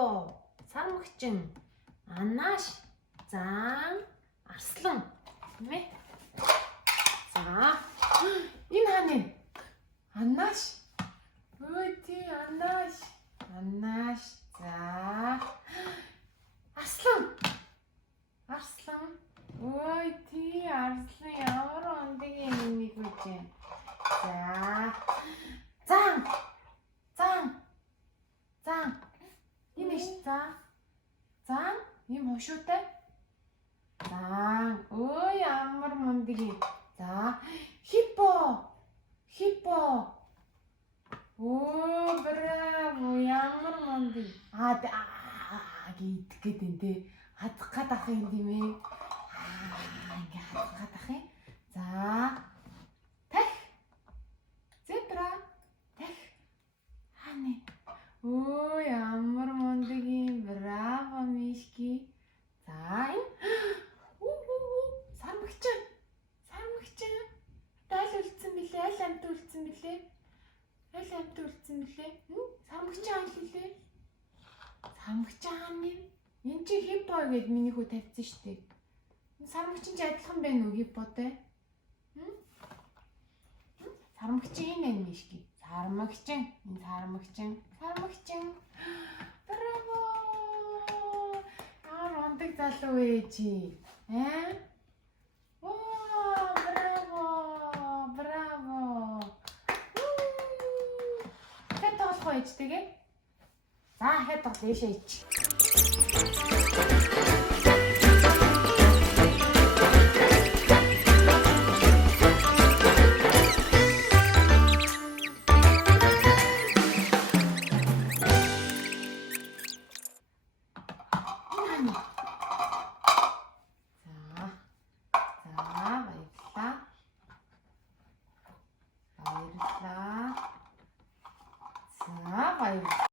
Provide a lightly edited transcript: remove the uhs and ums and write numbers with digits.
хиппо, сармагчин, анааш, заан, арслан. Нэ? За. Энэ хааны? Анааш. Ой тий анааш. Анааш. За. Арслан. Арслан. Ой тий арслан ямар ондгийн юмыг үгүй. За. Заан. Заан. Заан. Энэ ш заан. Заан ийм хошуутай. Заан. Ой ямар мундгийн. За. Хиппо. Хиппо. Оо браво ямар мундаг. Гидэх гээд энэ тэ хадах гад ах юм тийм ээ. Ингээ хадах гад ах юм. За. Тах. Зебра. Тах. Хааны. Оо ямар мундаг юм. Браво мишки. За энэ. Сармагчин. Сармагчин. Аль үлдсэн билээ? Аль амт үлдсэн билээ? Аль амт үлдсэн билээ? Сармагчин айл үлээ? Сармагчин хааны. Энд чи хиппо гэд миний хүү тавьсан шүү дээ. Сармагчин ч адилхан байна уу хиппотой? Сармагчин энэ байна мишки. Сармагчин. Энэ сармагчин. Сармагчин. Браво! Ямар ондаг залуу ээ чи. Браво! Браво! Хэд тоглох вэ ичтэйгээ? За хэд тоглох дэшээ ич. Баярлалаа. За баярлалаа.